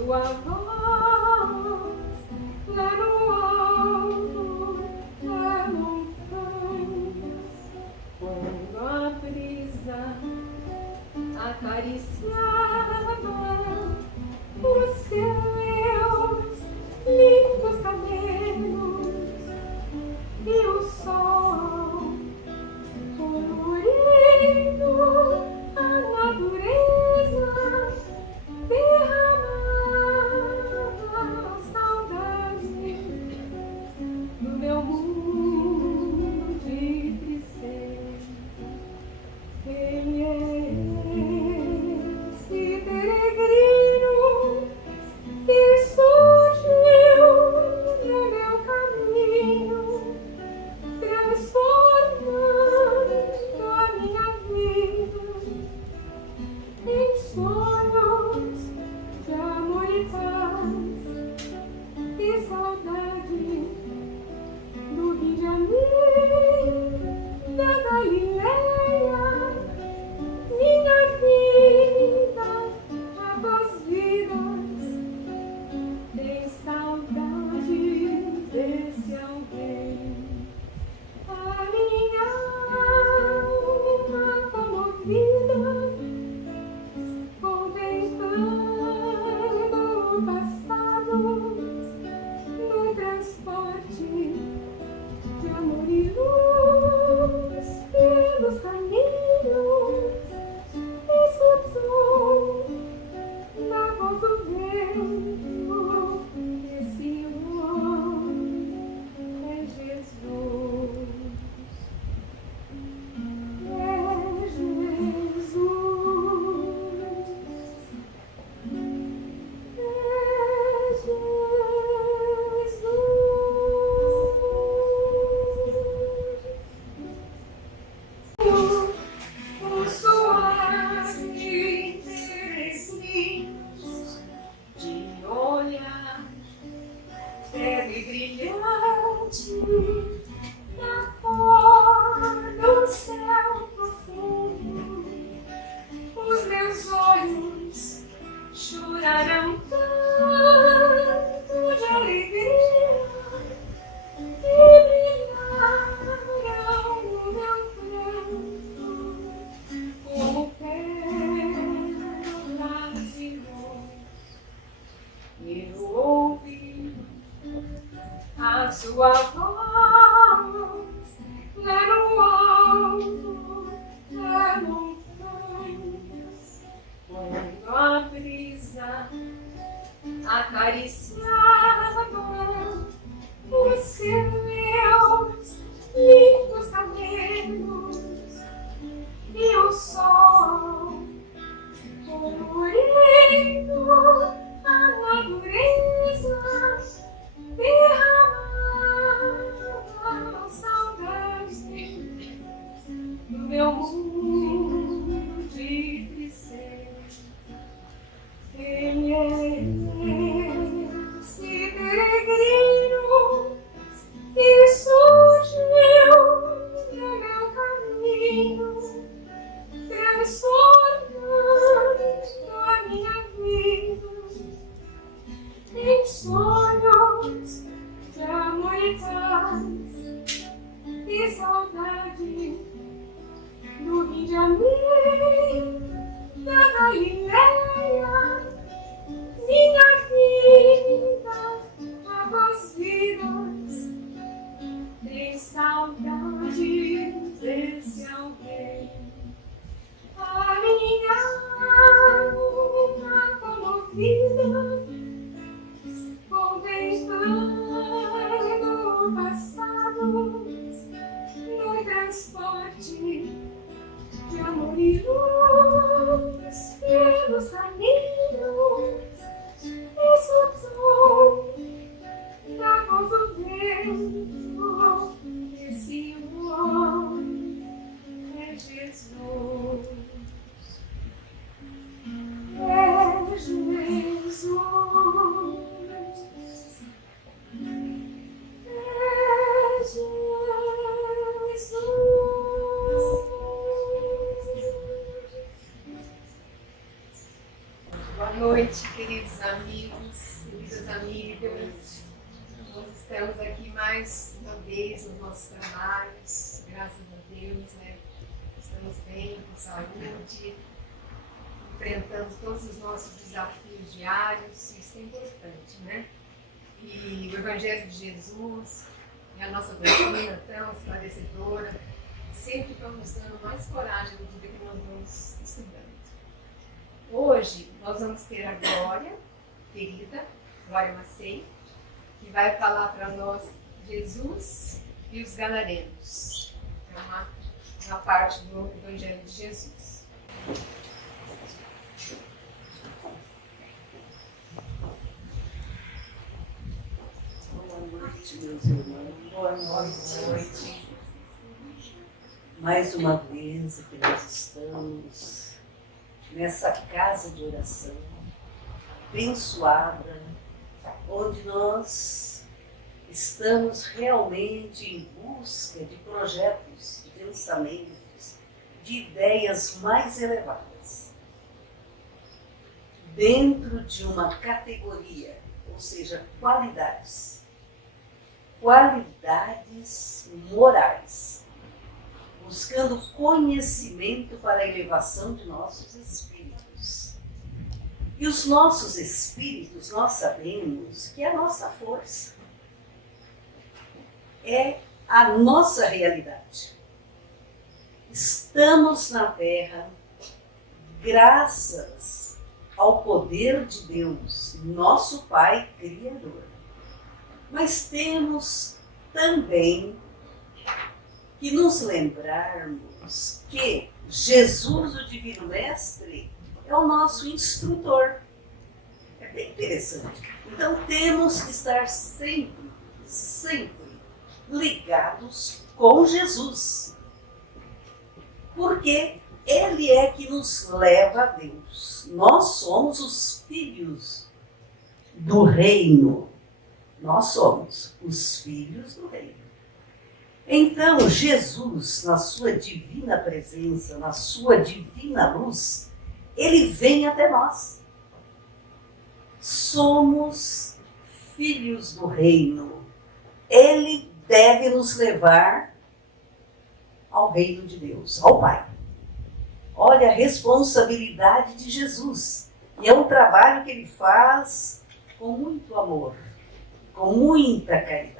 sua voz lá no alto da montanha, quando a brisa acariciava os seus lindos cabelos e o sol colorindo a natureza derramava saudade no meu mundo de tristeza. Quem é esse peregrino que surgiu no meu caminho, transformando a minha vida em sonhos de amor e paz e saudade do Rio de Janeiro, da Galileia. Minha vida, após vidas, tem saudade desse alguém. A minha alma comovida, contemplando o passado no transporte de amor e luz pelos caminhos, escutou na voz do vento esse homem é Jesus. É Jesus. É Jesus. O suave interesse de olhar leve e brilhante na cor do céu profundo. Os meus olhos chorarão tanto de alegria e brilharão no meu pranto como pérolas de luz. Eu ouvi a sua voz lá no alto da montanha, quando a brisa acariciava os seus lindos cabelos e o sol colorindo a natureza derramava saudade no meu mundo de tristeza. Quem é esse peregrino que surgiu no meu caminho, transformando a minha vida em sonhos de amor e paz e saudade do Rio de Janeiro, da Galileia. Minha vida, após vidas, tem saudade desse alguém. A minha alma comovida, contemplando o passado no transporte de amor e luz pelos caminhos, escutou na voz do vento esse homem é Jesus. É Jesus. amigos, queridas amigas, nós estamos aqui mais uma vez nos nossos trabalhos, graças a Deus, né? Estamos bem, com saúde, enfrentando todos os nossos desafios diários, isso é importante, né? E o Evangelho de Jesus e a nossa doutrina tão esclarecedora sempre estão nos dando mais coragem à medida que nós vamos estudando. Hoje nós vamos ter a Glória, querida, Glória Macei, que vai falar para nós Jesus e os Gadarenos. É uma parte do Evangelho de Jesus. Boa noite, meus irmãos. Boa noite. Mais uma vez que nós estamos nessa casa de oração abençoada, onde nós estamos realmente em busca de projetos, de pensamentos, de ideias mais elevadas, dentro de uma categoria, ou seja, qualidades morais, buscando conhecimento para a elevação de nossos espíritos. E os nossos espíritos, nós sabemos que é a nossa força, é a nossa realidade. Estamos na Terra graças ao poder de Deus, nosso Pai Criador. Mas temos também que nos lembrarmos que Jesus, o Divino Mestre, é o nosso instrutor. É bem interessante. Então temos que estar sempre ligados com Jesus. Porque Ele é que nos leva a Deus. Nós somos os filhos do reino. Nós somos os filhos do reino. Então, Jesus, na sua divina presença, na sua divina luz, Ele vem até nós. Somos filhos do reino. Ele deve nos levar ao reino de Deus, ao Pai. Olha a responsabilidade de Jesus. E é um trabalho que Ele faz com muito amor, com muita caridade.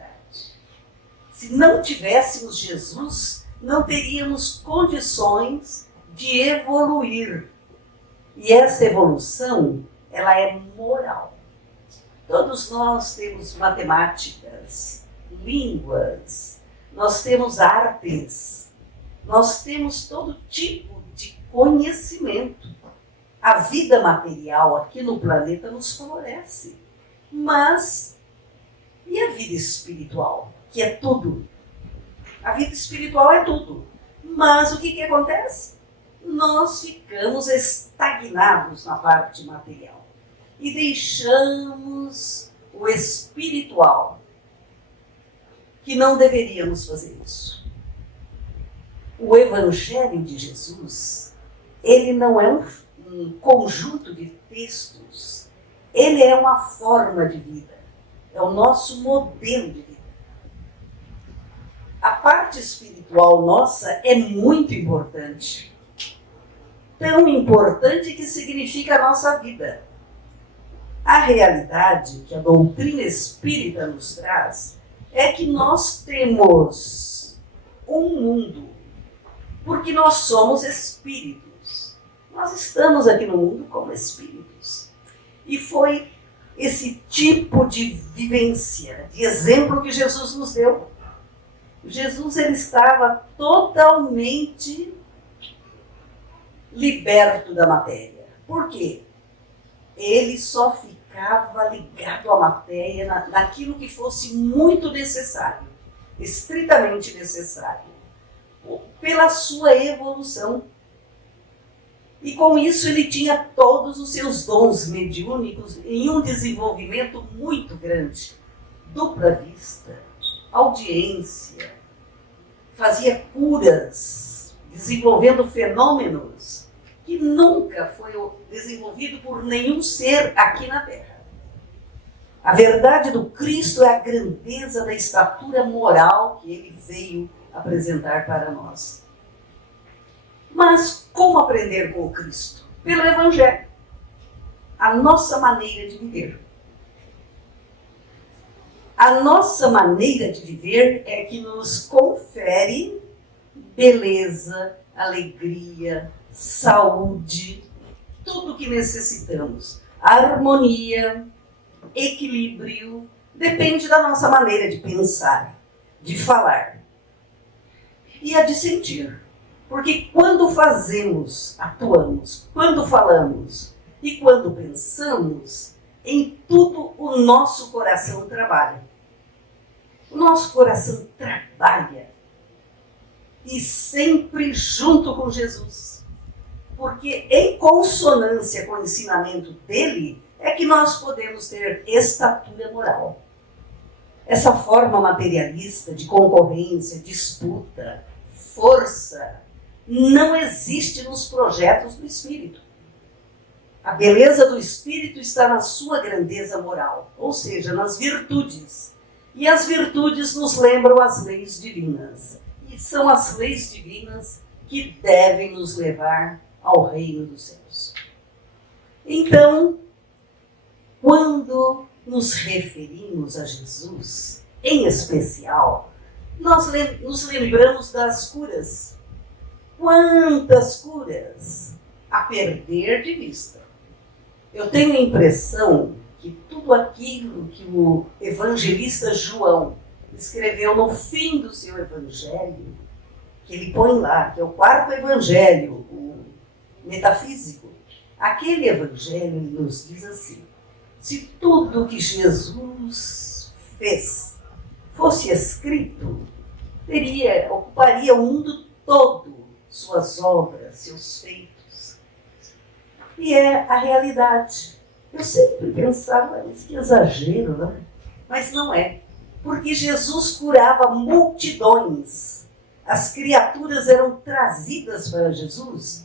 Se não tivéssemos Jesus, não teríamos condições de evoluir. E essa evolução, ela é moral. Todos nós temos matemáticas, línguas, nós temos artes, nós temos todo tipo de conhecimento. A vida material aqui no planeta nos favorece. Mas, e a vida espiritual? Que é tudo. A vida espiritual é tudo. Mas o que acontece? Nós ficamos estagnados na parte material e deixamos o espiritual, que não deveríamos fazer isso. O Evangelho de Jesus, ele não é um conjunto de textos, ele é uma forma de vida, é o nosso modelo de vida. A parte espiritual nossa é muito importante. Tão importante que significa a nossa vida. A realidade que a doutrina espírita nos traz é que nós temos um mundo, porque nós somos espíritos. Nós estamos aqui no mundo como espíritos. E foi esse tipo de vivência, de exemplo que Jesus nos deu. Jesus, ele estava totalmente liberto da matéria. Por quê? Ele só ficava ligado à matéria naquilo que fosse muito necessário, estritamente necessário, pela sua evolução. E com isso ele tinha todos os seus dons mediúnicos em um desenvolvimento muito grande. Dupla vista, audiência, fazia curas, desenvolvendo fenômenos que nunca foi desenvolvido por nenhum ser aqui na Terra. A verdade do Cristo é a grandeza da estatura moral que ele veio apresentar para nós. Mas como aprender com o Cristo? Pelo Evangelho. A nossa maneira de viver. A nossa maneira de viver é que nos confere beleza, alegria, saúde, tudo o que necessitamos. Harmonia, equilíbrio, depende da nossa maneira de pensar, de falar e a de sentir. Porque quando fazemos, atuamos, quando falamos e quando pensamos, em tudo o nosso coração trabalha. O nosso coração trabalha e sempre junto com Jesus. Porque em consonância com o ensinamento dele é que nós podemos ter estatura moral. Essa forma materialista de concorrência, disputa, força, não existe nos projetos do Espírito. A beleza do Espírito está na sua grandeza moral, ou seja, nas virtudes. E as virtudes nos lembram as leis divinas. E são as leis divinas que devem nos levar ao reino dos céus. Então, quando nos referimos a Jesus, em especial, nós nos lembramos das curas. Quantas curas a perder de vista. Eu tenho a impressão que tudo aquilo que o evangelista João escreveu no fim do seu evangelho, que ele põe lá, que é o quarto evangelho, o metafísico, aquele evangelho nos diz assim: se tudo que Jesus fez fosse escrito, ocuparia o mundo todo, suas obras, seus feitos. E é a realidade. Eu sempre pensava, mas que exagero, né? Mas não é. Porque Jesus curava multidões. As criaturas eram trazidas para Jesus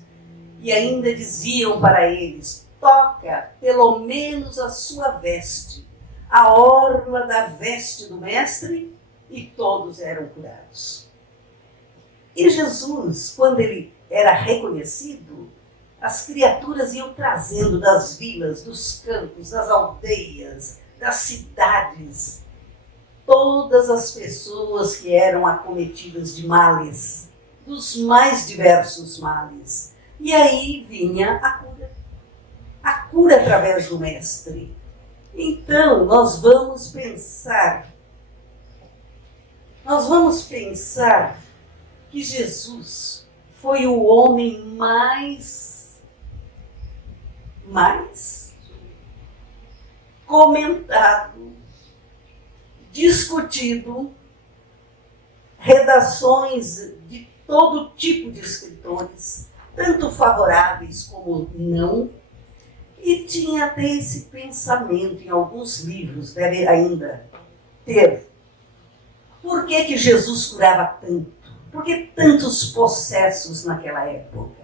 e ainda diziam para eles: toca pelo menos a sua veste, a orla da veste do mestre, e todos eram curados. E Jesus, quando ele era reconhecido, as criaturas iam trazendo das vilas, dos campos, das aldeias, das cidades, todas as pessoas que eram acometidas de males, dos mais diversos males. E aí vinha a cura através do mestre. Então, nós vamos pensar que Jesus foi o homem mais comentado, discutido, redações de todo tipo de escritores, tanto favoráveis como não, e tinha até esse pensamento em alguns livros, deve ainda ter. Por que Jesus curava tanto? Por que tantos possessos naquela época?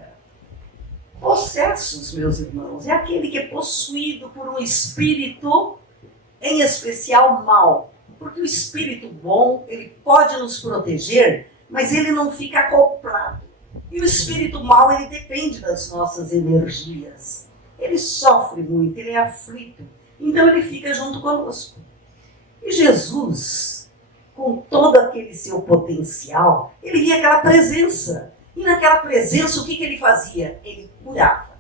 Possessos, meus irmãos, é aquele que é possuído por um espírito, em especial mal. Porque o espírito bom, ele pode nos proteger, mas ele não fica acoplado. E o espírito mal, ele depende das nossas energias. Ele sofre muito, ele é aflito. Então ele fica junto conosco. E Jesus, com todo aquele seu potencial, ele via aquela presença. E naquela presença, o que ele fazia? Ele curava.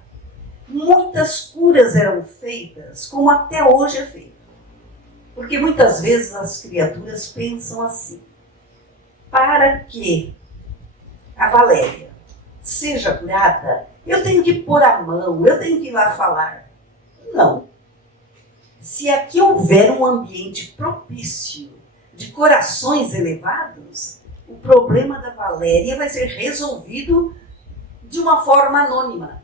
Muitas curas eram feitas, como até hoje é feito. Porque muitas vezes as criaturas pensam assim: para que a Valéria seja curada, eu tenho que pôr a mão, eu tenho que ir lá falar. Não. Se aqui houver um ambiente propício de corações elevados, o problema da Valéria vai ser resolvido de uma forma anônima.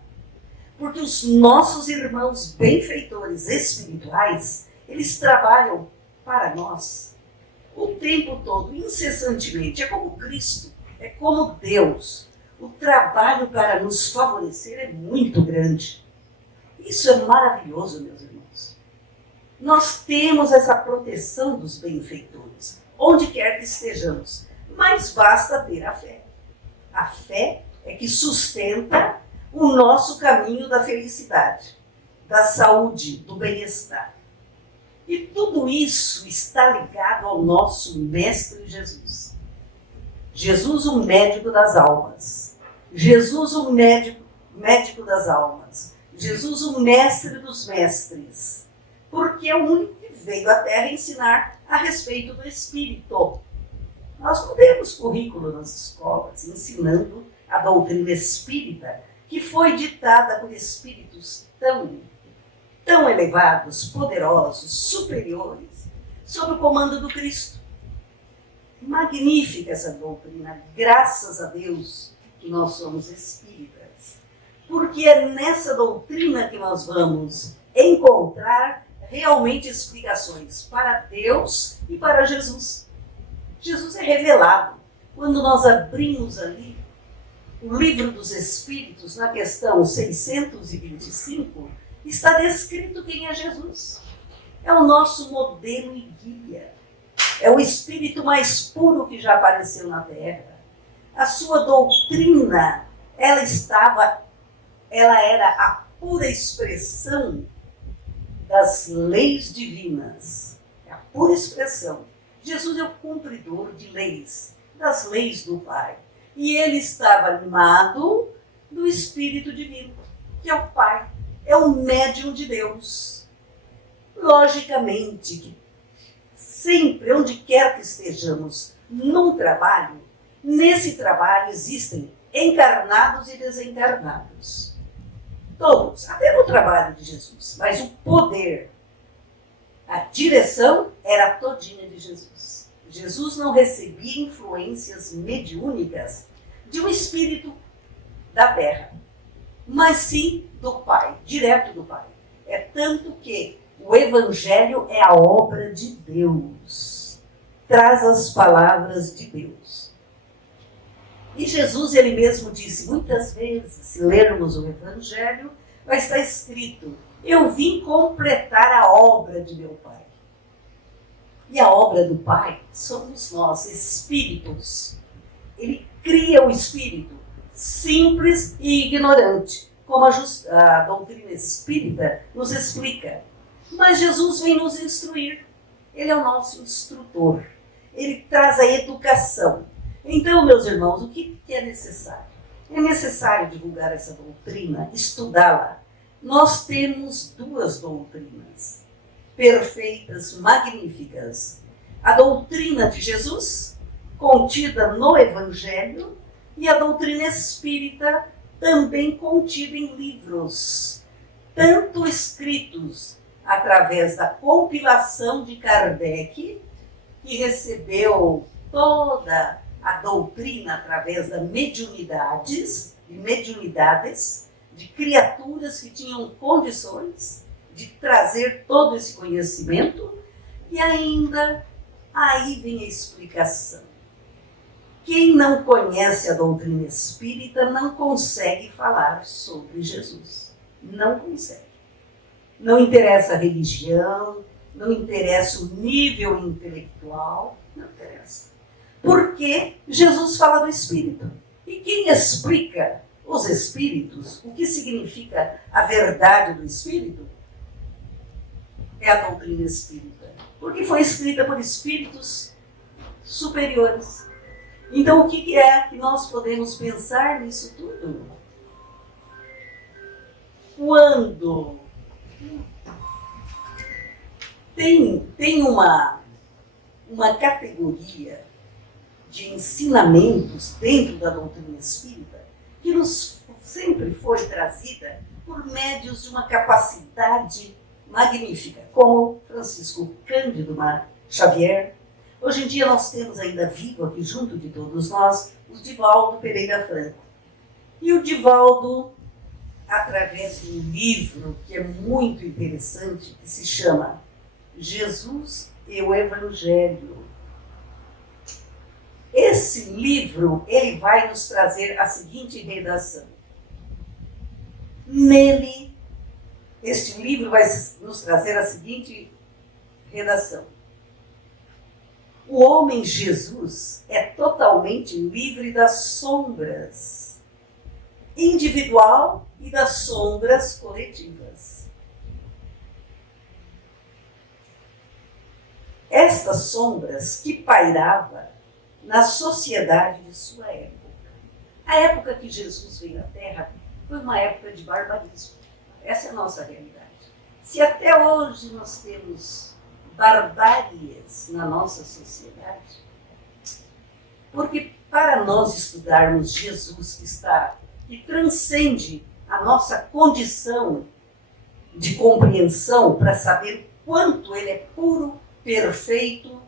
Porque os nossos irmãos benfeitores espirituais, eles trabalham para nós o tempo todo, incessantemente. É como Cristo, é como Deus. O trabalho para nos favorecer é muito grande. Isso é maravilhoso, meus irmãos. Nós temos essa proteção dos benfeitores, onde quer que estejamos, mas basta ter a fé. A fé é que sustenta o nosso caminho da felicidade, da saúde, do bem-estar. E tudo isso está ligado ao nosso Mestre Jesus. Jesus, o médico das almas. Jesus, o médico das almas. Jesus, o mestre dos mestres. Porque é o único que veio à Terra ensinar a respeito do Espírito. Nós não temos currículo nas escolas ensinando a doutrina espírita, que foi ditada por espíritos tão elevados, poderosos, superiores, sob o comando do Cristo. Magnífica essa doutrina, graças a Deus que nós somos espíritas, porque é nessa doutrina que nós vamos encontrar realmente explicações para Deus e para Jesus. Jesus é revelado. Quando nós abrimos ali o Livro dos Espíritos, na questão 625, está descrito quem é Jesus. É o nosso modelo e guia. É o Espírito mais puro que já apareceu na Terra. A sua doutrina, ela era a pura expressão das leis divinas. É a pura expressão. Jesus é o cumpridor de leis, das leis do Pai. E ele estava animado do Espírito Divino, que é o Pai, é o médium de Deus. Logicamente, que sempre, onde quer que estejamos, num trabalho, nesse trabalho existem encarnados e desencarnados. Todos, até no trabalho de Jesus. Mas o poder, a direção era todinha de Jesus. Jesus não recebia influências mediúnicas de um espírito da terra, mas sim do Pai, direto do Pai. É tanto que o Evangelho é a obra de Deus, traz as palavras de Deus. E Jesus, ele mesmo disse, muitas vezes, se lermos o Evangelho, vai estar escrito, eu vim completar a obra de meu Pai. E a obra do Pai somos nós, espíritos. Ele cria o espírito simples e ignorante, como a doutrina espírita nos explica. Mas Jesus vem nos instruir. Ele é o nosso instrutor. Ele traz a educação. Então, meus irmãos, o que é necessário? É necessário divulgar essa doutrina, estudá-la. Nós temos duas doutrinas perfeitas, magníficas. A doutrina de Jesus, contida no Evangelho, e a doutrina espírita, também contida em livros, tanto escritos através da compilação de Kardec, que recebeu toda a doutrina através das mediunidades, de criaturas que tinham condições de trazer todo esse conhecimento, e ainda aí vem a explicação. Quem não conhece a doutrina espírita não consegue falar sobre Jesus. Não consegue. Não interessa a religião, não interessa o nível intelectual, não interessa. Porque Jesus fala do Espírito. E quem explica os Espíritos, o que significa a verdade do Espírito, é a doutrina espírita. Porque foi escrita por Espíritos superiores. Então, o que é que nós podemos pensar nisso tudo? Quando tem uma categoria de ensinamentos dentro da doutrina espírita que nos sempre foi trazida por médios de uma capacidade magnífica, como Francisco Cândido Xavier. Hoje em dia nós temos ainda vivo aqui junto de todos nós o Divaldo Pereira Franco. E o Divaldo, através de um livro que é muito interessante, que se chama Jesus e o Evangelho. Esse livro, ele vai nos trazer a seguinte redação. Nele, este livro vai nos trazer a seguinte Redação. O homem Jesus é totalmente livre das sombras individual e das sombras coletivas. Estas sombras que pairava na sociedade de sua época. A época que Jesus veio à Terra foi uma época de barbarismo. Essa é a nossa realidade. Se até hoje nós temos barbáries na nossa sociedade, porque para nós estudarmos Jesus que transcende a nossa condição de compreensão para saber quanto ele é puro, perfeito,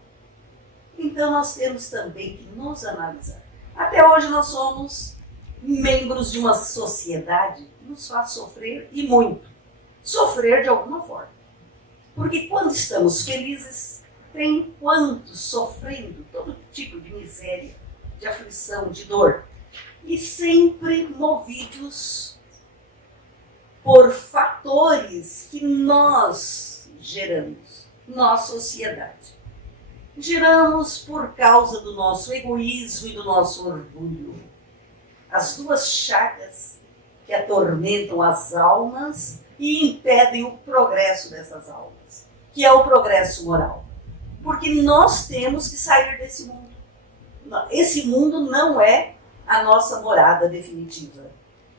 então nós temos também que nos analisar. Até hoje nós somos membros de uma sociedade que nos faz sofrer e muito. Sofrer de alguma forma. Porque quando estamos felizes, tem quantos sofrendo todo tipo de miséria, de aflição, de dor. E sempre movidos por fatores que nós geramos, nós, sociedade. Geramos por causa do nosso egoísmo e do nosso orgulho. As duas chagas que atormentam as almas e impedem o progresso dessas almas, que é o progresso moral. Porque nós temos que sair desse mundo. Esse mundo não é a nossa morada definitiva.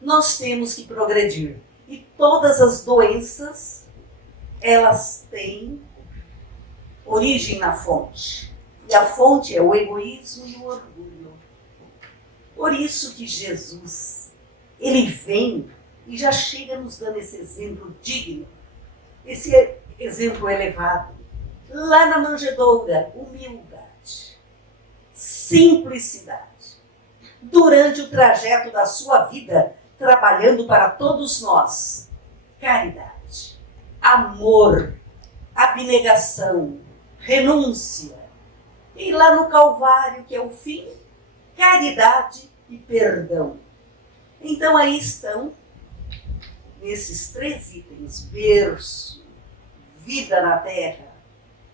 Nós temos que progredir. E todas as doenças, elas têm origem na fonte. E a fonte é o egoísmo e o orgulho. Por isso que Jesus, ele vem e já chega nos dando esse exemplo digno, esse exemplo elevado. Lá na manjedoura, humildade, simplicidade. Durante o trajeto da sua vida, trabalhando para todos nós, caridade, amor, abnegação, renúncia. E lá no Calvário, que é o fim, caridade e perdão. Então aí estão, nesses 3 itens, berço, vida na terra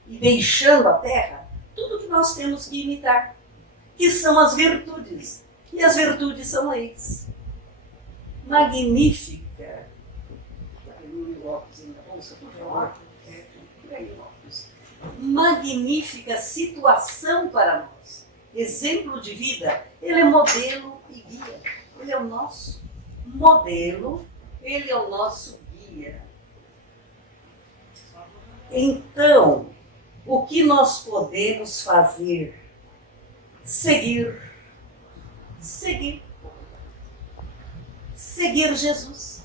e deixando a terra, tudo que nós temos que imitar, que são as virtudes. E as virtudes são leis. Magnífica. Magnífica situação para nós. Exemplo de vida, ele é modelo e guia. Ele é o nosso modelo, ele é o nosso guia. Então, o que nós podemos fazer? Seguir Jesus,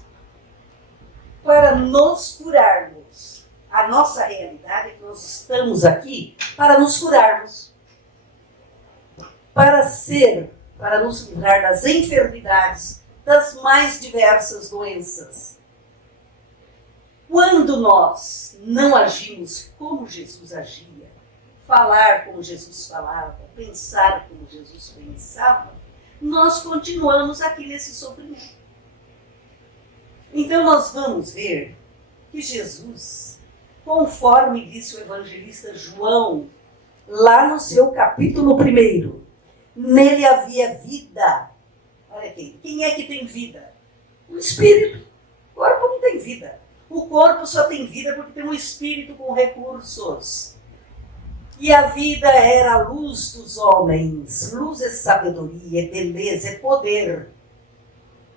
para nos curarmos. A nossa realidade é que nós estamos aqui para nos curarmos, para nos livrar das enfermidades, das mais diversas doenças. Quando nós não agimos como Jesus agia, falar como Jesus falava, pensar como Jesus pensava, nós continuamos aqui nesse sofrimento. Então nós vamos ver que Jesus, conforme disse o evangelista João, lá no seu capítulo 1, nele havia vida. Olha aqui, quem é que tem vida? O espírito. O corpo não tem vida. O corpo só tem vida porque tem um espírito com recursos. E a vida era a luz dos homens. Luz é sabedoria, é beleza, é poder.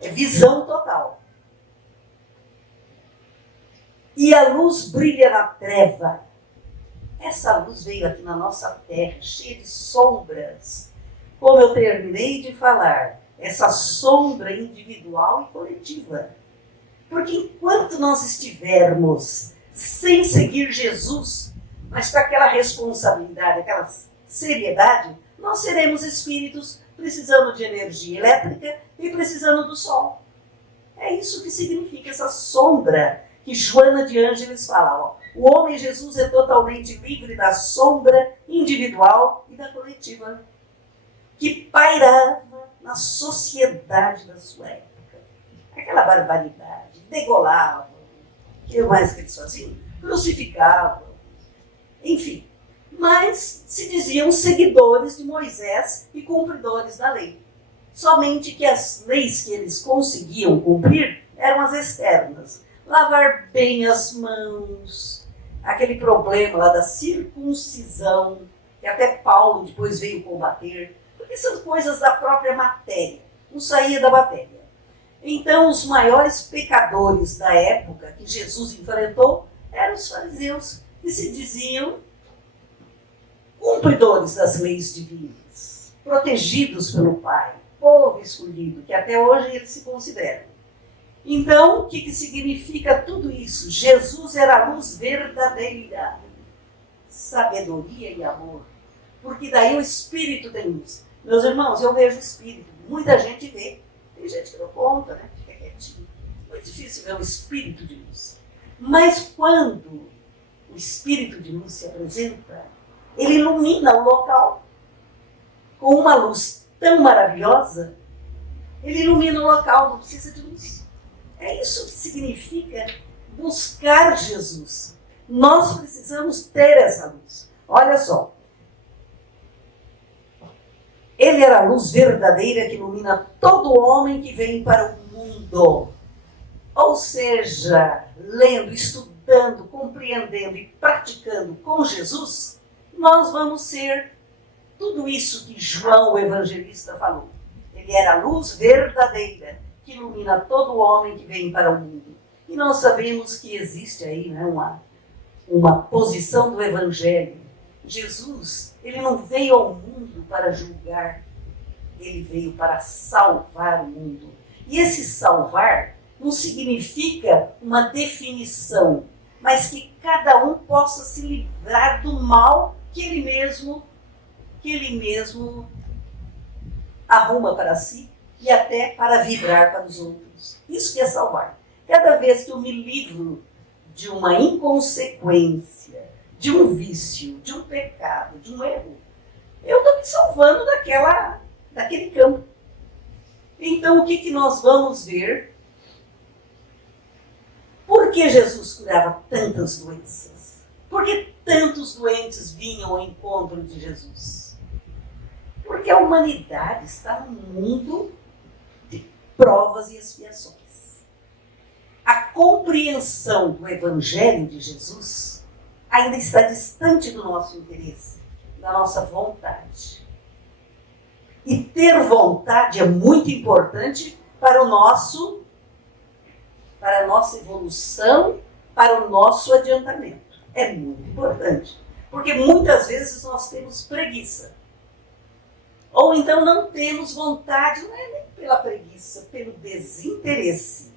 É visão total. E a luz brilha na treva. Essa luz veio aqui na nossa terra, cheia de sombras. Como eu terminei de falar, essa sombra individual e coletiva. Porque enquanto nós estivermos sem seguir Jesus, mas com aquela responsabilidade, aquela seriedade, nós seremos espíritos precisando de energia elétrica e precisando do sol. É isso que significa essa sombra que Joana de Ângeles fala. Ó. O homem Jesus é totalmente livre da sombra individual e da coletiva, que pairava na sociedade da sua época. Aquela barbaridade, degolavam, o que mais que eles faziam? Crucificavam, enfim. Mas se diziam seguidores de Moisés e cumpridores da lei. Somente que as leis que eles conseguiam cumprir eram as externas. Lavar bem as mãos, aquele problema lá da circuncisão, que até Paulo depois veio combater, porque são coisas da própria matéria, não saía da matéria. Então, os maiores pecadores da época que Jesus enfrentou eram os fariseus, que se diziam cumpridores das leis divinas, protegidos pelo Pai, povo escolhido, que até hoje eles se consideram. Então, o que significa tudo isso? Jesus era a luz verdadeira, sabedoria e amor, porque daí o Espírito tem luz. Meus irmãos, eu vejo o Espírito, muita gente vê, tem gente que não conta, né? Fica quietinho. Muito difícil ver o Espírito de luz. Mas quando o Espírito de luz se apresenta, ele ilumina o local com uma luz tão maravilhosa, ele ilumina o local, não precisa de luz. É isso que significa buscar Jesus. Nós precisamos ter essa luz. Olha só. Ele era a luz verdadeira que ilumina todo homem que vem para o mundo. Ou seja, lendo, estudando, compreendendo e praticando com Jesus, nós vamos ser tudo isso que João, o evangelista, falou. Ele era a luz verdadeira que ilumina todo homem que vem para o mundo. E nós sabemos que existe aí, né, uma posição do evangelho. Jesus, ele não veio ao mundo para julgar, ele veio para salvar o mundo. E esse salvar não significa uma definição, mas que cada um possa se livrar do mal que ele mesmo arruma para si e até para vibrar para os outros. Isso que é salvar. Cada vez que eu me livro de uma inconsequência, de um vício, de um pecado, de um erro, eu estou me salvando daquele campo. Então, o que nós vamos ver? Por que Jesus curava tantas doenças? Por que tantos doentes vinham ao encontro de Jesus? Porque a humanidade está num mundo de provas e expiações. A compreensão do Evangelho de Jesus ainda está distante do nosso interesse, da nossa vontade. E ter vontade é muito importante para a nossa evolução, para o nosso adiantamento. É muito importante. Porque muitas vezes nós temos preguiça. Ou então não temos vontade, não é nem pela preguiça, pelo desinteresse.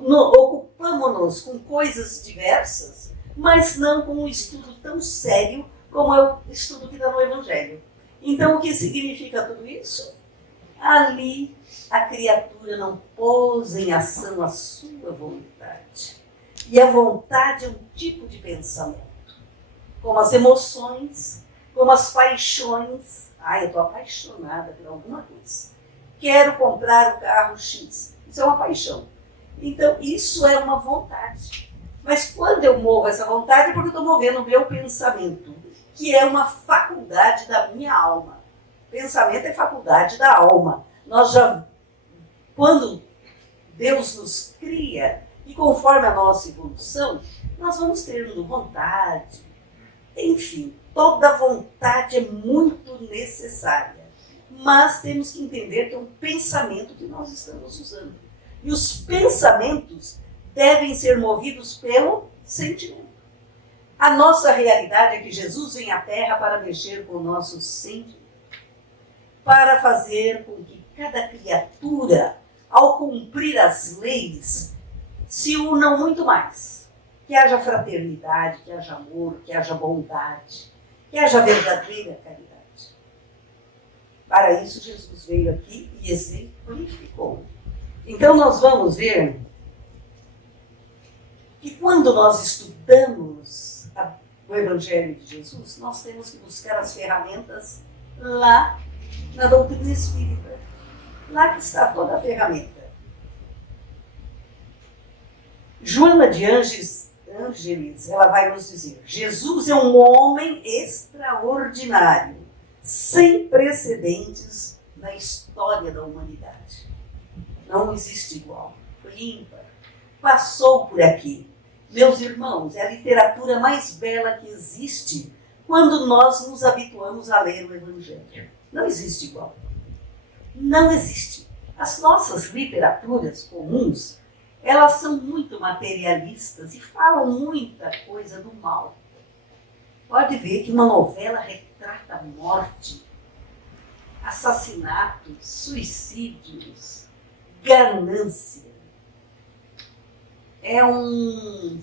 Ocupamos-nos com coisas diversas, mas não com um estudo tão sério como é o estudo que dá no Evangelho. Então, o que significa tudo isso? Ali a criatura não pôs em ação a sua vontade. E a vontade é um tipo de pensamento, como as emoções, como as paixões. Eu estou apaixonada por alguma coisa. Quero comprar o carro X. Isso é uma paixão. Então, isso é uma vontade. Mas quando eu movo essa vontade, é porque eu estou movendo o meu pensamento, que é uma faculdade da minha alma. Pensamento é faculdade da alma. Quando Deus nos cria, e conforme a nossa evolução, nós vamos tendo vontade. Enfim, toda vontade é muito necessária. Mas temos que entender que é um pensamento que nós estamos usando. E os pensamentos devem ser movidos pelo sentimento. A nossa realidade é que Jesus vem à Terra para mexer com o nosso sentimento. Para fazer com que cada criatura, ao cumprir as leis, se unam muito mais. Que haja fraternidade, que haja amor, que haja bondade, que haja verdadeira caridade. Para isso, Jesus veio aqui e exemplificou. Então, nós vamos ver que quando nós estudamos o Evangelho de Jesus, nós temos que buscar as ferramentas lá na doutrina espírita. Lá que está toda a ferramenta. Joana de Ângeles Ângeles, ela vai nos dizer: Jesus é um homem extraordinário, sem precedentes na história da humanidade. Não existe igual. Foi ímpar. Passou por aqui. Meus irmãos, é a literatura mais bela que existe quando nós nos habituamos a ler o Evangelho. Não existe igual. Não existe. As nossas literaturas comuns, elas são muito materialistas e falam muita coisa do mal. Pode ver que uma novela retrata morte, assassinatos, suicídios, ganância. É uma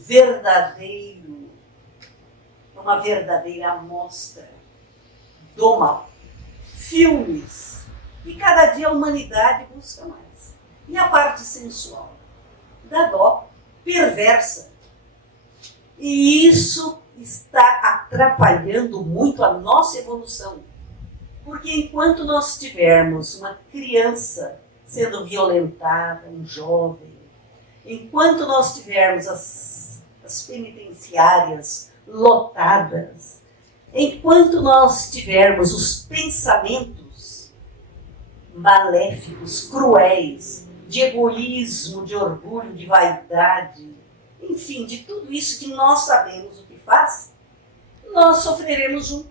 verdadeira amostra do mal. Filmes, e cada dia a humanidade busca mais. E a parte sensual? Da dó, perversa. E isso está atrapalhando muito a nossa evolução. Porque enquanto nós tivermos uma criança sendo violentada, um jovem, enquanto nós tivermos as penitenciárias lotadas, enquanto nós tivermos os pensamentos maléficos, cruéis, de egoísmo, de orgulho, de vaidade, enfim, de tudo isso que nós sabemos o que faz, nós sofreremos junto.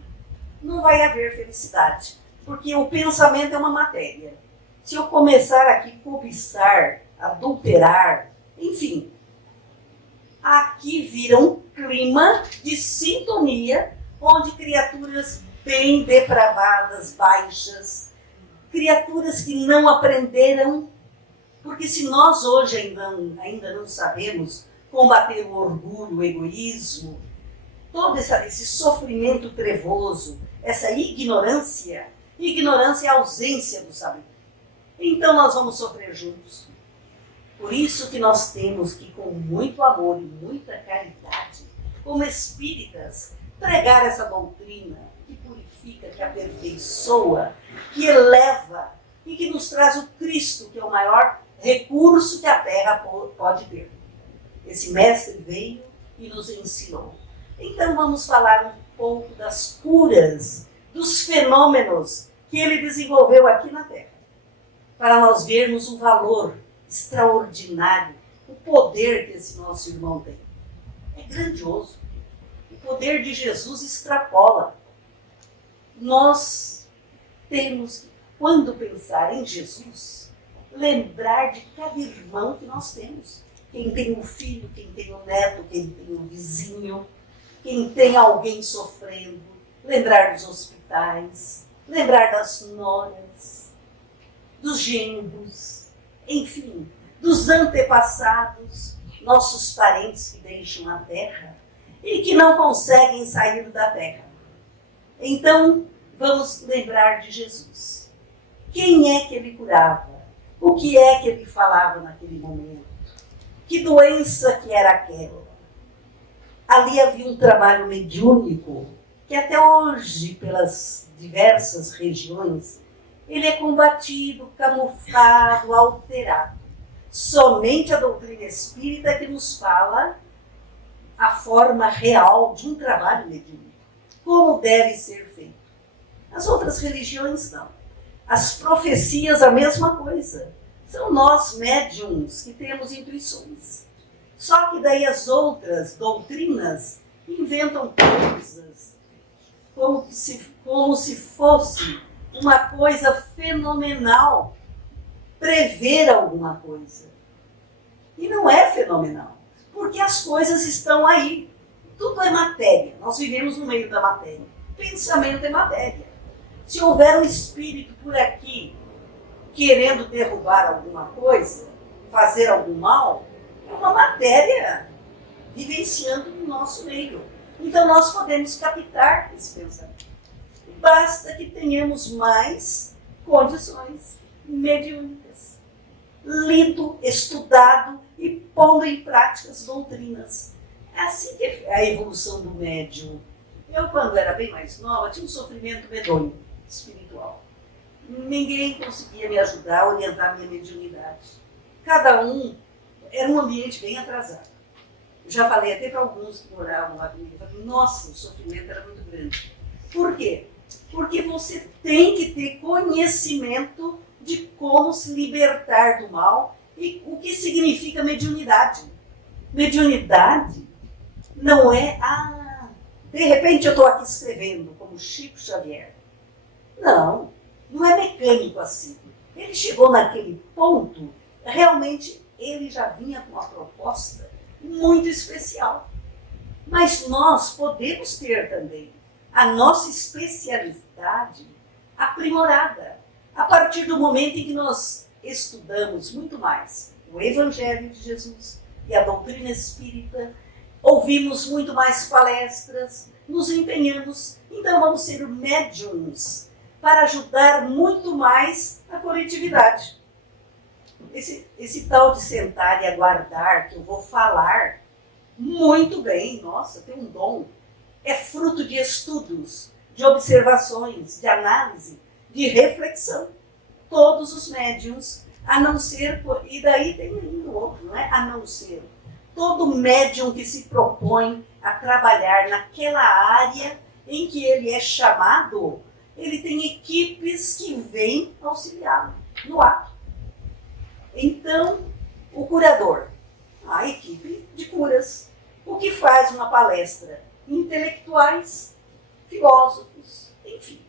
Não vai haver felicidade, porque o pensamento é uma matéria. Se eu começar aqui a cobiçar, adulterar, enfim, aqui vira um clima de sintonia, onde criaturas bem depravadas, baixas, criaturas que não aprenderam, porque se nós hoje ainda não sabemos combater o orgulho, o egoísmo, todo esse sofrimento trevoso, essa ignorância é a ausência do saber. Então nós vamos sofrer juntos. Por isso que nós temos que, com muito amor e muita caridade, como espíritas, pregar essa doutrina que purifica, que aperfeiçoa, que eleva e que nos traz o Cristo, que é o maior recurso que a Terra pode ter. Esse mestre veio e nos ensinou. Então vamos falar um pouco das curas, dos fenômenos que ele desenvolveu aqui na Terra, para nós vermos o valor extraordinário, o poder que esse nosso irmão tem. É grandioso. O poder de Jesus extrapola. Nós temos, quando pensar em Jesus, lembrar de cada irmão que nós temos. Quem tem um filho, quem tem um neto, quem tem um vizinho, quem tem alguém sofrendo. Lembrar dos hospitais, lembrar das noras, dos genros, enfim, dos antepassados, nossos parentes que deixam a terra e que não conseguem sair da terra. Então, vamos lembrar de Jesus. Quem é que ele curava? O que é que ele falava naquele momento? Que doença que era aquela? Ali havia um trabalho mediúnico que até hoje, pelas diversas regiões, ele é combatido, camuflado, alterado. Somente a doutrina espírita que nos fala a forma real de um trabalho mediúnico, como deve ser feito. As outras religiões não. As profecias, a mesma coisa. São nós, médiums, que temos intuições. Só que daí as outras doutrinas inventam coisas como se fosse uma coisa fenomenal, prever alguma coisa. E não é fenomenal, porque as coisas estão aí. Tudo é matéria, nós vivemos no meio da matéria. Pensamento é matéria. Se houver um espírito por aqui querendo derrubar alguma coisa, fazer algum mal, é uma matéria vivenciando no nosso meio. Então nós podemos captar esse pensamento. Basta que tenhamos mais condições mediúnicas, lido, estudado e pondo em prática as doutrinas. É assim que é a evolução do médium. Eu, quando era bem mais nova, tinha um sofrimento medonho, espiritual. Ninguém conseguia me ajudar a orientar a minha mediunidade. Cada um era um ambiente bem atrasado. Eu já falei até para alguns que moravam lá comigo, eu falei, nossa, o sofrimento era muito grande. Por quê? Porque você tem que ter conhecimento de como se libertar do mal e o que significa mediunidade. Mediunidade não é, de repente eu estou aqui escrevendo, como Chico Xavier. Não, não é mecânico assim. Ele chegou naquele ponto, realmente ele já vinha com uma proposta muito especial. Mas nós podemos ter também a nossa especialidade aprimorada a partir do momento em que nós estudamos muito mais o Evangelho de Jesus e a doutrina espírita, ouvimos muito mais palestras, nos empenhamos, então vamos ser médiums para ajudar muito mais a coletividade. Esse tal de sentar e aguardar que eu vou falar, muito bem, nossa, tem um dom. É fruto de estudos, de observações, de análise, de reflexão. Todos os médiums, a não ser, e daí tem um outro, não é? A não ser todo médium que se propõe a trabalhar naquela área em que ele é chamado, ele tem equipes que vêm auxiliá-lo no ato. Então, o curador, a equipe de curas, o que faz uma palestra? Intelectuais, filósofos, enfim.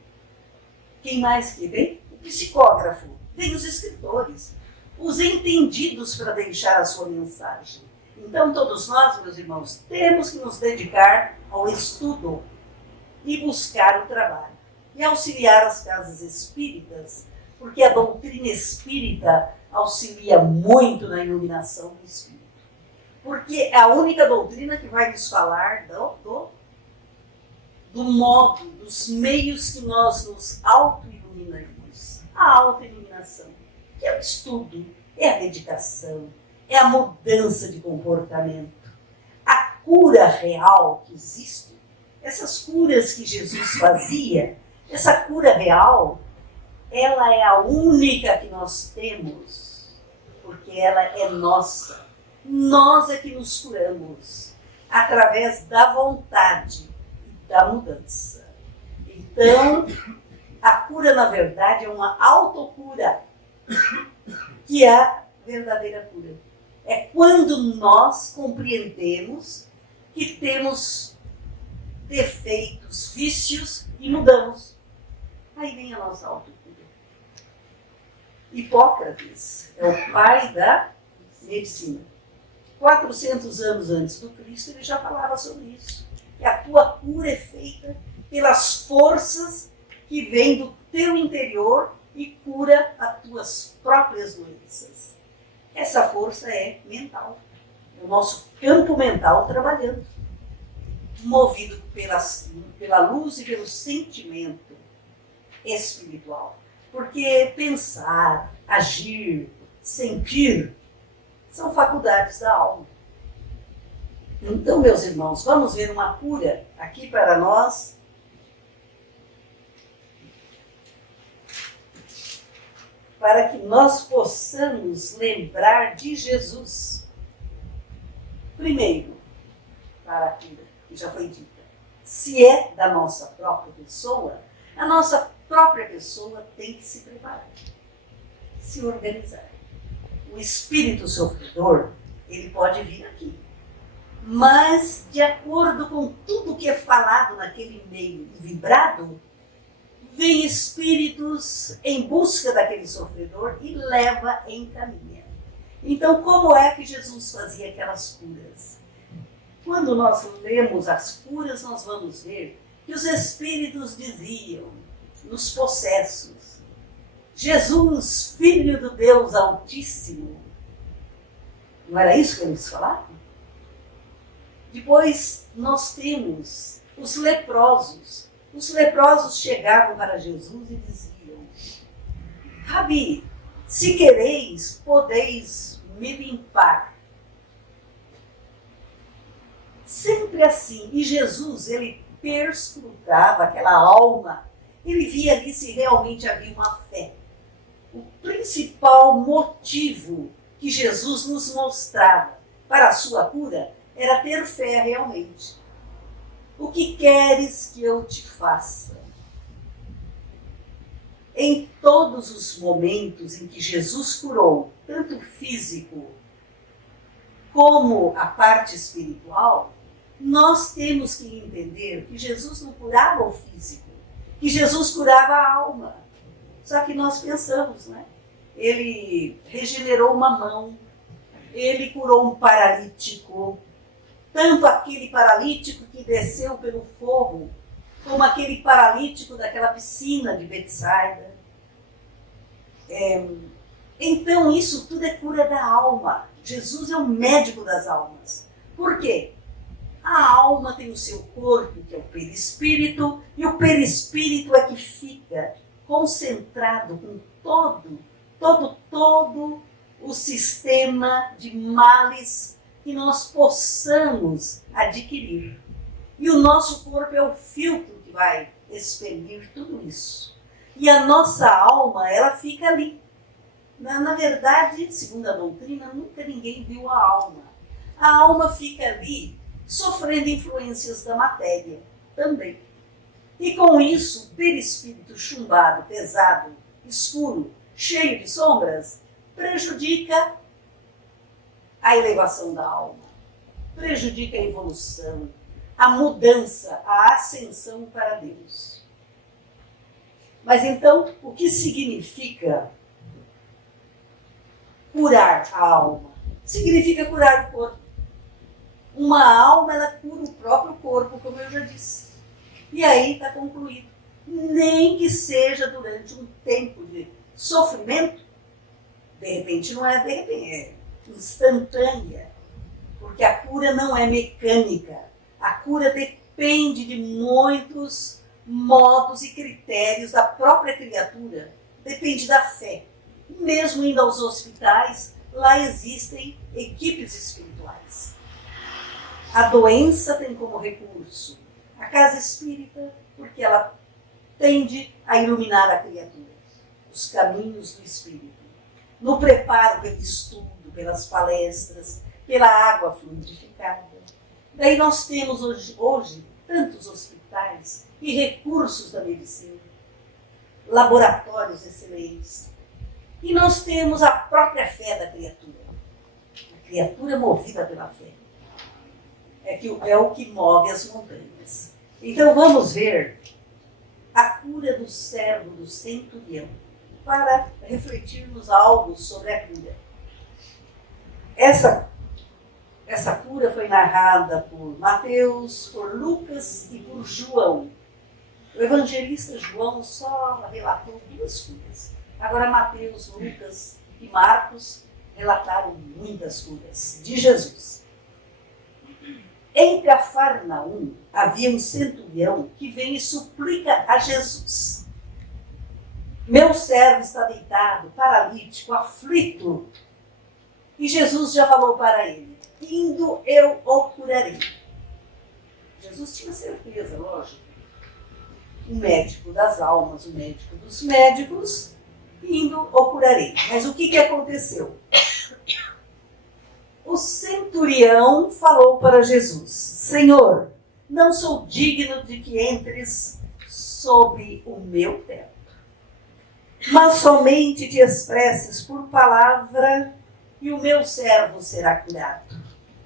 Quem mais que vem? O psicógrafo, vem os escritores, os entendidos para deixar a sua mensagem. Então, todos nós, meus irmãos, temos que nos dedicar ao estudo e buscar o trabalho. E auxiliar as casas espíritas, porque a doutrina espírita auxilia muito na iluminação do espírito. Porque é a única doutrina que vai nos falar do modo, dos meios que nós nos auto-iluminamos. A auto-iluminação, que é o estudo, é a dedicação, é a mudança de comportamento. A cura real que existe, essas curas que Jesus fazia, essa cura real, ela é a única que nós temos, porque ela é nossa. Nós é que nos curamos através da vontade e da mudança. Então, a cura, na verdade, é uma autocura, que é a verdadeira cura. É quando nós compreendemos que temos defeitos, vícios e mudamos. Aí vem a nossa autocura. Hipócrates é o pai da medicina. 400 anos antes do Cristo, ele já falava sobre isso. E a tua cura é feita pelas forças que vêm do teu interior e cura as tuas próprias doenças. Essa força é mental. É o nosso campo mental trabalhando, movido pela luz e pelo sentimento espiritual. Porque pensar, agir, sentir, são faculdades da alma. Então, meus irmãos, vamos ver uma cura aqui para nós. Para que nós possamos lembrar de Jesus. Primeiro, para a cura, que já foi dita, se é da nossa própria pessoa, a nossa própria pessoa tem que se preparar, se organizar. O espírito sofredor, ele pode vir aqui, mas de acordo com tudo que é falado naquele meio e vibrado, vem espíritos em busca daquele sofredor e leva, encaminha. Então, como é que Jesus fazia aquelas curas? Quando nós lemos as curas, nós vamos ver que os espíritos diziam, nos possessos, Jesus, Filho do Deus Altíssimo. Não era isso que eles falavam? Depois nós temos os leprosos. Os leprosos chegavam para Jesus e diziam, Rabi, se quereis, podeis me limpar. Sempre assim. E Jesus, ele perscrutava aquela alma. Ele via ali se realmente havia uma fé. O principal motivo que Jesus nos mostrava para a sua cura era ter fé realmente. O que queres que eu te faça? Em todos os momentos em que Jesus curou, tanto o físico como a parte espiritual, nós temos que entender que Jesus não curava o físico, que Jesus curava a alma. Só que nós pensamos, né? Ele regenerou uma mão, ele curou um paralítico, tanto aquele paralítico que desceu pelo fogo, como aquele paralítico daquela piscina de Betsaida. Então isso tudo é cura da alma. Jesus é o médico das almas. Por quê? A alma tem o seu corpo, que é o perispírito, e o perispírito é que fica concentrado com todo o sistema de males que nós possamos adquirir. E o nosso corpo é o filtro que vai expelir tudo isso. E a nossa alma, ela fica ali. Na verdade, segundo a doutrina, nunca ninguém viu a alma. A alma fica ali sofrendo influências da matéria também. E com isso, o perispírito chumbado, pesado, escuro, cheio de sombras, prejudica a elevação da alma, prejudica a evolução, a mudança, a ascensão para Deus. Mas então, o que significa curar a alma? Significa curar o corpo. Uma alma, ela cura o próprio corpo, como eu já disse. E aí está concluído. Nem que seja durante um tempo de sofrimento, de repente não é de repente, é instantânea. Porque a cura não é mecânica. A cura depende de muitos modos e critérios da própria criatura. Depende da fé. Mesmo indo aos hospitais, lá existem equipes espirituais. A doença tem como recurso a casa espírita, porque ela tende a iluminar a criatura, os caminhos do espírito. No preparo pelo estudo, pelas palestras, pela água fluidificada. Daí nós temos hoje tantos hospitais e recursos da medicina, laboratórios excelentes. E nós temos a própria fé da criatura. A criatura movida pela fé. É o que move as montanhas. Então vamos ver a cura do servo do centurião, para refletirmos algo sobre a cura. Essa cura foi narrada por Mateus, por Lucas e por João. O evangelista João só relatou 2 curas. Agora Mateus, Lucas e Marcos relataram muitas curas de Jesus. Em Cafarnaum havia um centurião que vem e suplica a Jesus: meu servo está deitado, paralítico, aflito. E Jesus já falou para ele: indo eu o curarei. Jesus tinha certeza, lógico. O médico das almas, o médico dos médicos, indo o curarei. Mas o que aconteceu? O centurião falou para Jesus: Senhor, não sou digno de que entres sob o meu teto, mas somente te expresses por palavra e o meu servo será curado.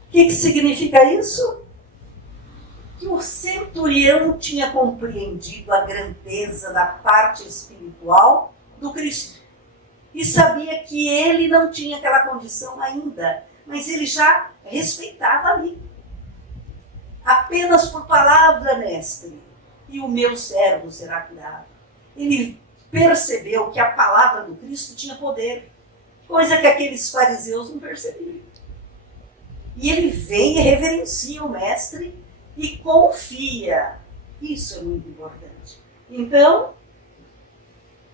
O que significa isso? Que o centurião tinha compreendido a grandeza da parte espiritual do Cristo e sabia que ele não tinha aquela condição ainda, mas ele já respeitava ali. Apenas por palavra, mestre, e o meu servo será curado. Ele percebeu que a palavra do Cristo tinha poder, coisa que aqueles fariseus não percebiam. E ele vem e reverencia o mestre e confia. Isso é muito importante. Então,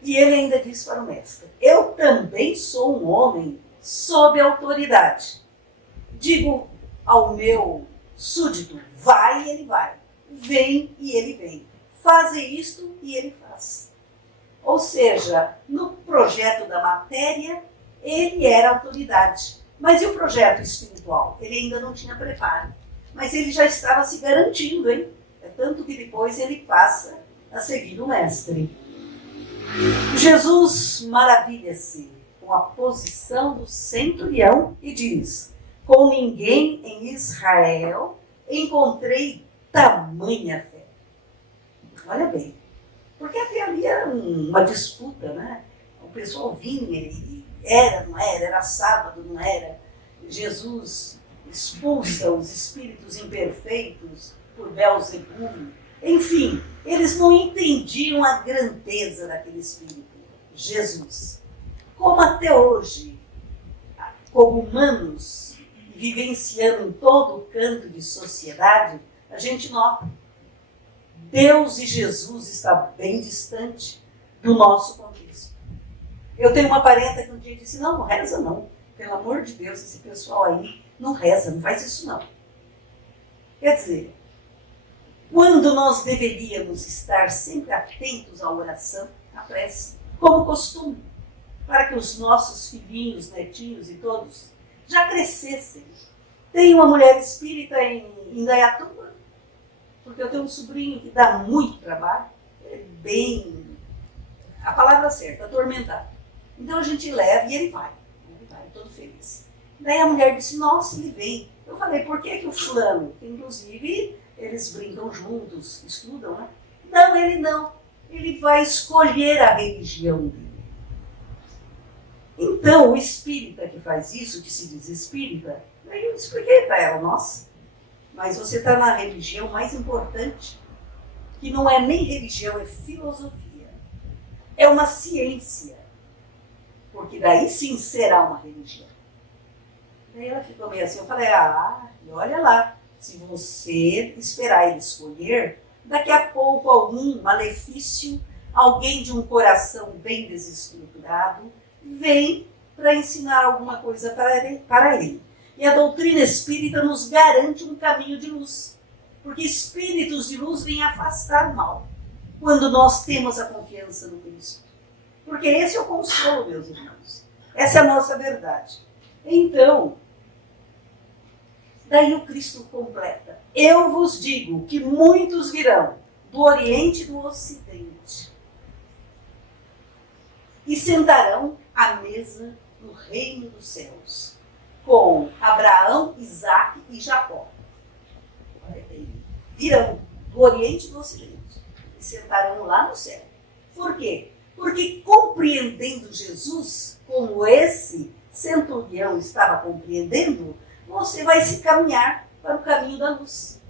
e ele ainda diz para o mestre: eu também sou um homem sob autoridade. Digo ao meu súdito: vai, e ele vai. Vem, e ele vem. Faze isto, e ele faz. Ou seja, no projeto da matéria, ele era autoridade. Mas e o projeto espiritual? Ele ainda não tinha preparo. mas ele já estava se garantindo, hein? É tanto que depois ele passa a seguir o mestre. Jesus maravilha-se com a posição do centurião e diz: com ninguém em Israel encontrei tamanha fé. Olha bem, porque até ali era uma disputa, né? O pessoal vinha e era, não era, era sábado, não era. Jesus expulsa os espíritos imperfeitos por Beelzebub. Enfim, eles não entendiam a grandeza daquele espírito, Jesus. Como até hoje, como humanos, vivenciando em todo o canto de sociedade, a gente nota. Deus e Jesus está bem distante do nosso contexto. Eu tenho uma parenta que um dia disse: não reza não. Pelo amor de Deus, esse pessoal aí não reza, não faz isso não. Quer dizer, quando nós deveríamos estar sempre atentos à oração, à prece, como costume, para que os nossos filhinhos, netinhos e todos já crescessem. Tem uma mulher espírita em Indaiatuba, porque eu tenho um sobrinho que dá muito trabalho, é bem, a palavra certa, atormentado. Então a gente leva e ele vai todo feliz. Daí a mulher disse: nossa, ele vem. Eu falei: por que o fulano? Inclusive, eles brincam juntos, estudam, né? Não, ele não. Ele vai escolher a religião dele. Então, o espírita que faz isso, que se diz espírita, eu expliquei para ela: nossa, mas você está na religião mais importante, que não é nem religião, é filosofia. É uma ciência. Porque daí sim será uma religião. Daí ela ficou meio assim, eu falei: e olha lá, se você esperar ele escolher, daqui a pouco algum malefício, alguém de um coração bem desestruturado, vem para ensinar alguma coisa para ele. E a doutrina espírita nos garante um caminho de luz. Porque espíritos de luz vêm afastar o mal, quando nós temos a confiança no Cristo. Porque esse é o consolo, meus irmãos. Essa é a nossa verdade. Então, daí o Cristo completa: eu vos digo que muitos virão do Oriente e do Ocidente e sentarão à mesa no reino dos céus, com Abraão, Isaque e Jacó. Virão do Oriente e do Ocidente e sentarão lá no céu. Por quê? Porque compreendendo Jesus, como esse centurião estava compreendendo, você vai se caminhar para o caminho da luz.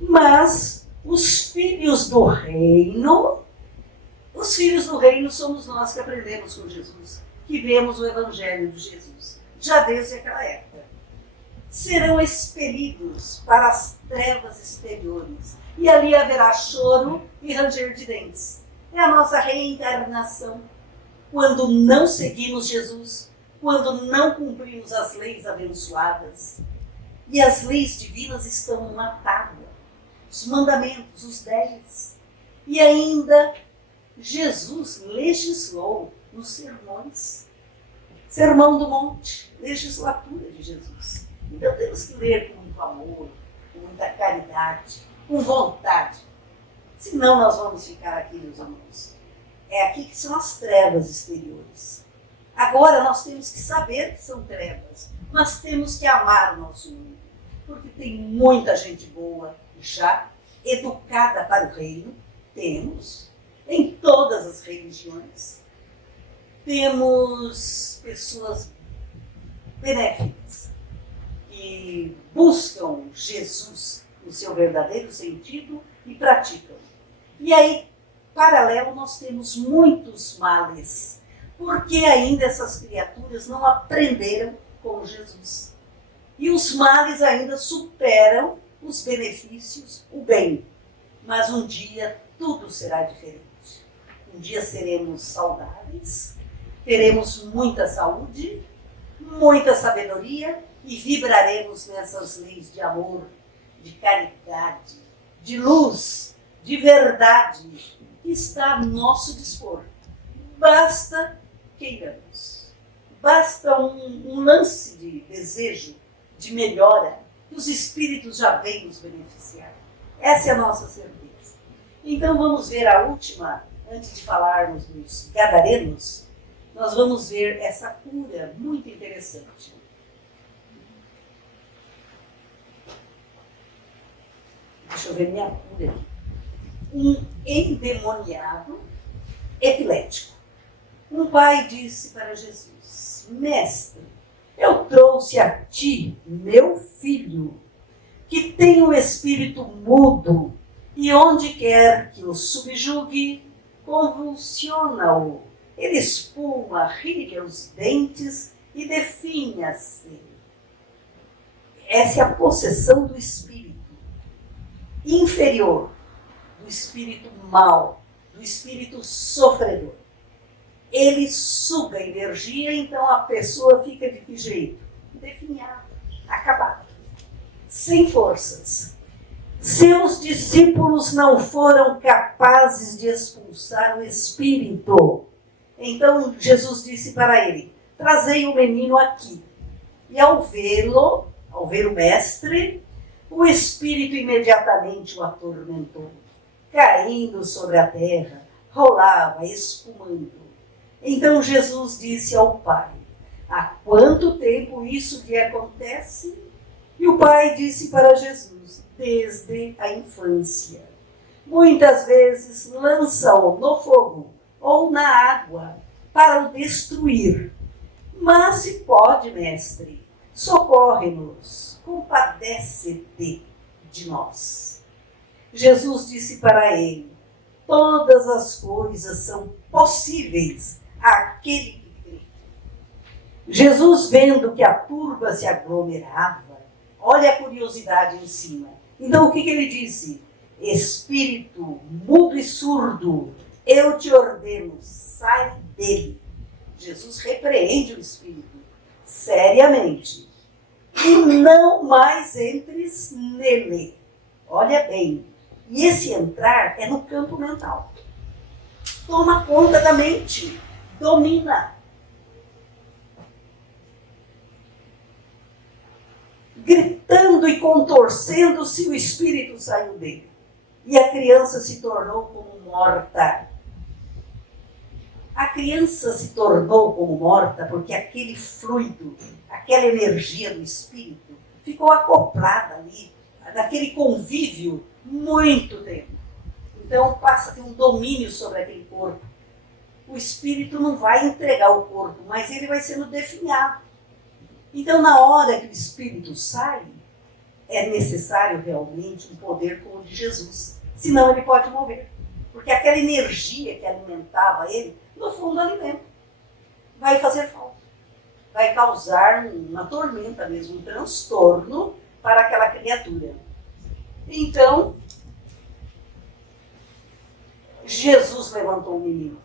Mas os filhos do reino somos nós que aprendemos com Jesus, que vemos o Evangelho de Jesus, já desde aquela época. Serão expelidos para as trevas exteriores, e ali haverá choro e ranger de dentes. É a nossa reencarnação. Quando não seguimos Jesus, quando não cumprimos as leis abençoadas. E as leis divinas estão numa tábua. Os mandamentos, os 10. E ainda Jesus legislou nos sermões. Sermão do Monte, legislatura de Jesus. Então temos que ler com muito amor, com muita caridade, com vontade. Senão nós vamos ficar aqui, meus irmãos. É aqui que são as trevas exteriores. Agora nós temos que saber que são trevas, mas temos que amar o nosso mundo. Porque tem muita gente boa já, educada para o reino. Temos, em todas as religiões. Temos pessoas benéficas que buscam Jesus no seu verdadeiro sentido e praticam. E aí, paralelo, nós temos muitos males, porque ainda essas criaturas não aprenderam com Jesus. E os males ainda superam os benefícios, o bem. Mas um dia tudo será diferente. Um dia seremos saudáveis, teremos muita saúde, muita sabedoria e vibraremos nessas leis de amor, de caridade, de luz, de verdade, que está a nosso dispor. Basta queiramos. Basta um lance de desejo, de melhora, que os espíritos já vêm nos beneficiar. Essa é a nossa certeza. Então vamos ver a última, antes de falarmos dos gadarenos, nós vamos ver essa cura muito interessante. Deixa eu ver minha cura aqui. Um endemoniado epilético. Um pai disse para Jesus: Mestre, eu trouxe a ti meu filho, que tem o espírito mudo, e onde quer que o subjugue, convulsiona-o. Ele espuma, rilha os dentes e definha-se. Essa é a possessão do espírito inferior, do espírito mau, do espírito sofredor. Ele suga a energia, então a pessoa fica de que jeito? Definhada, acabada, sem forças. Seus discípulos não foram capazes de expulsar o espírito. Então Jesus disse para ele: trazei o menino aqui. E ao ver o mestre, o espírito imediatamente o atormentou, caindo sobre a terra, rolava, espumando. Então Jesus disse ao pai: há quanto tempo isso lhe acontece? E o pai disse para Jesus: desde a infância. Muitas vezes lança-o no fogo ou na água para o destruir. Mas se pode, mestre, socorre-nos, compadece-te de nós. Jesus disse para ele: todas as coisas são possíveis àquele que crê. Jesus, vendo que a turba se aglomerava, olha a curiosidade em cima. Então o que ele disse? Espírito mudo e surdo, eu te ordeno, sai dele. Jesus repreende o espírito seriamente. E não mais entres nele. Olha bem. E esse entrar é no campo mental. Toma conta da mente. Domina. Gritando e contorcendo-se, o espírito saiu dele. E a criança se tornou como morta. A criança se tornou como morta porque aquele fluido, aquela energia do espírito ficou acoplada ali, naquele convívio, muito tempo. Então passa a ter um domínio sobre aquele corpo. O espírito não vai entregar o corpo, mas ele vai sendo definhado. Então, na hora que o espírito sai, é necessário realmente um poder como o de Jesus. Senão ele pode morrer. Porque aquela energia que alimentava ele, no fundo alimenta. Vai fazer falta. Vai causar uma tormenta mesmo, um transtorno para aquela criatura. Então, Jesus levantou o menino.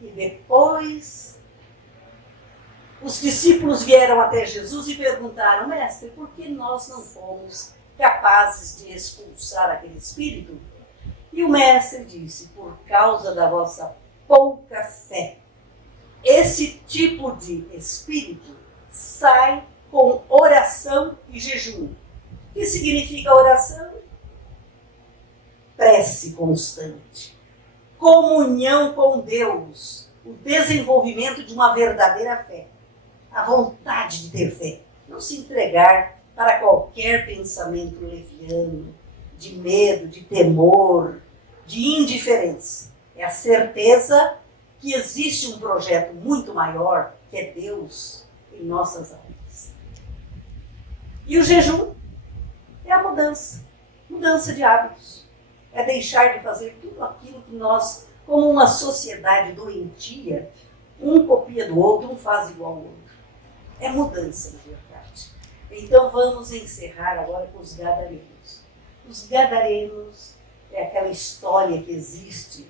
E depois, os discípulos vieram até Jesus e perguntaram: mestre, por que nós não fomos capazes de expulsar aquele espírito? E o mestre disse: por causa da vossa pouca fé. Esse tipo de espírito sai com oração e jejum. O que significa oração? Prece constante. Comunhão com Deus. O desenvolvimento de uma verdadeira fé. A vontade de ter fé. Não se entregar para qualquer pensamento leviano, de medo, de temor, de indiferença. É a certeza que existe um projeto muito maior, que é Deus em nossas almas. E o jejum é a mudança. Mudança de hábitos. É deixar de fazer tudo aquilo que nós, como uma sociedade doentia, um copia do outro, um faz igual ao outro. É mudança, na verdade. Então vamos encerrar agora com os gadarenos. Os gadarenos é aquela história que existe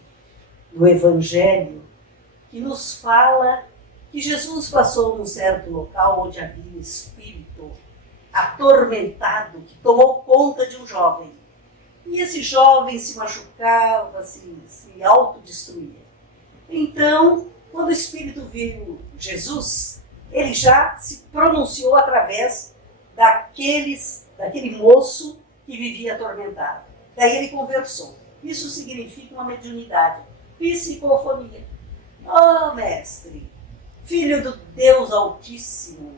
no Evangelho que nos fala que Jesus passou num certo local onde havia um espírito atormentado que tomou conta de um jovem. E esse jovem se machucava, se autodestruía. Então, quando o espírito viu Jesus, ele já se pronunciou através daqueles daquele moço que vivia atormentado. Daí ele conversou. Isso significa uma mediunidade, psicofonia. Oh, mestre, filho do Deus Altíssimo,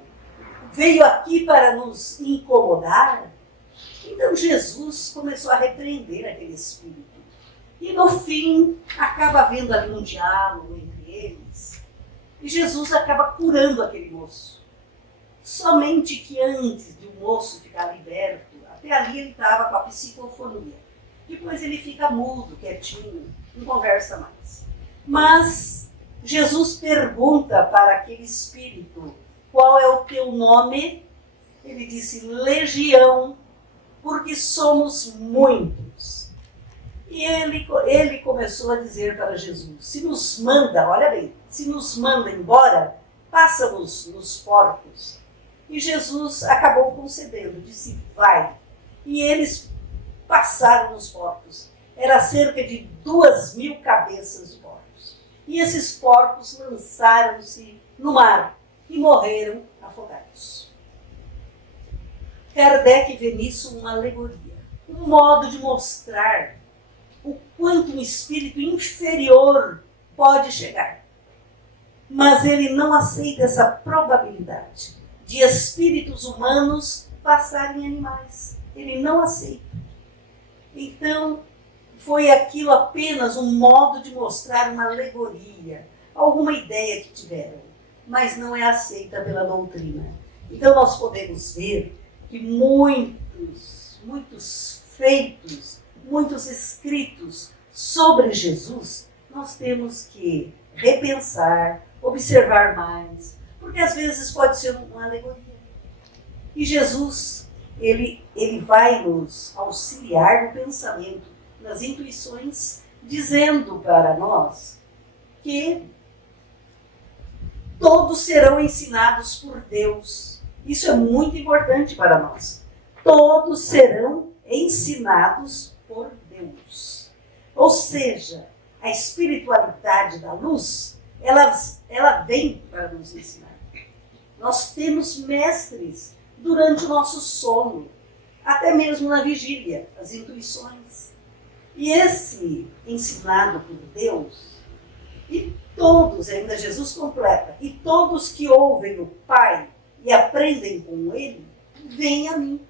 veio aqui para nos incomodar? Então Jesus começou a repreender aquele espírito. E no fim, acaba havendo ali um diálogo entre eles. E Jesus acaba curando aquele moço. Somente que antes de o moço ficar liberto, até ali ele estava com a psicofonia. Depois ele fica mudo, quietinho, não conversa mais. Mas Jesus pergunta para aquele espírito: qual é o teu nome? Ele disse: Legião, porque somos muitos. E ele começou a dizer para Jesus: se nos manda, olha bem, se nos manda embora, passa-nos nos porcos. E Jesus acabou concedendo, disse: vai. E eles passaram nos porcos. Era cerca de 2.000 cabeças de porcos. E esses porcos lançaram-se no mar e morreram afogados. Kardec vê nisso uma alegoria, um modo de mostrar o quanto um espírito inferior pode chegar. Mas ele não aceita essa probabilidade de espíritos humanos passarem em animais. Ele não aceita. Então, foi aquilo apenas um modo de mostrar uma alegoria, alguma ideia que tiveram, mas não é aceita pela doutrina. Então, nós podemos ver que muitos feitos, muitos escritos sobre Jesus, nós temos que repensar, observar mais, porque às vezes pode ser uma alegoria. E Jesus, ele vai nos auxiliar no pensamento, nas intuições, dizendo para nós que todos serão ensinados por Deus. Isso é muito importante para nós. Todos serão ensinados por Deus. Ou seja, a espiritualidade da luz, ela vem para nos ensinar. Nós temos mestres durante o nosso sono, até mesmo na vigília, as intuições. E esse ensinado por Deus, e todos, ainda Jesus completa, e todos que ouvem o Pai e aprendem com Ele, vêm a mim.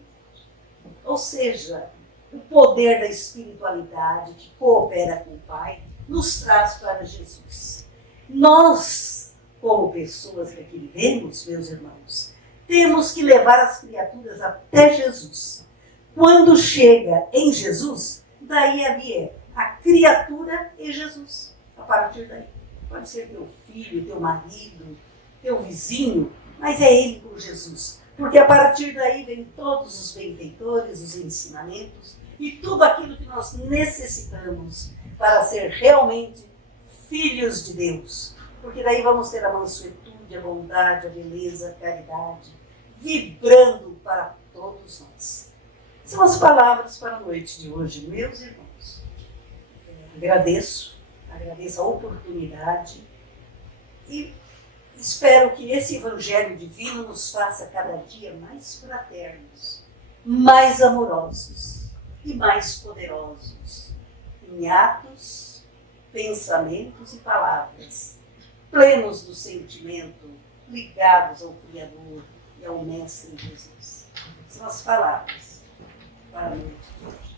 Ou seja, o poder da espiritualidade que coopera com o Pai nos traz para Jesus. Nós, como pessoas que aqui vivemos, meus irmãos, temos que levar as criaturas até Jesus. Quando chega em Jesus, daí ali é a criatura e Jesus. A partir daí. Pode ser teu filho, teu marido, teu vizinho, mas é ele com Jesus. Porque a partir daí vem todos os benfeitores, os ensinamentos e tudo aquilo que nós necessitamos para ser realmente filhos de Deus. Porque daí vamos ter a mansuetude, a bondade, a beleza, a caridade, vibrando para todos nós. São as palavras para a noite de hoje, meus irmãos. Agradeço a oportunidade e espero que esse Evangelho divino nos faça cada dia mais fraternos, mais amorosos e mais poderosos em atos, pensamentos e palavras, plenos do sentimento, ligados ao Criador e ao Mestre Jesus. São as palavras para a noite de hoje.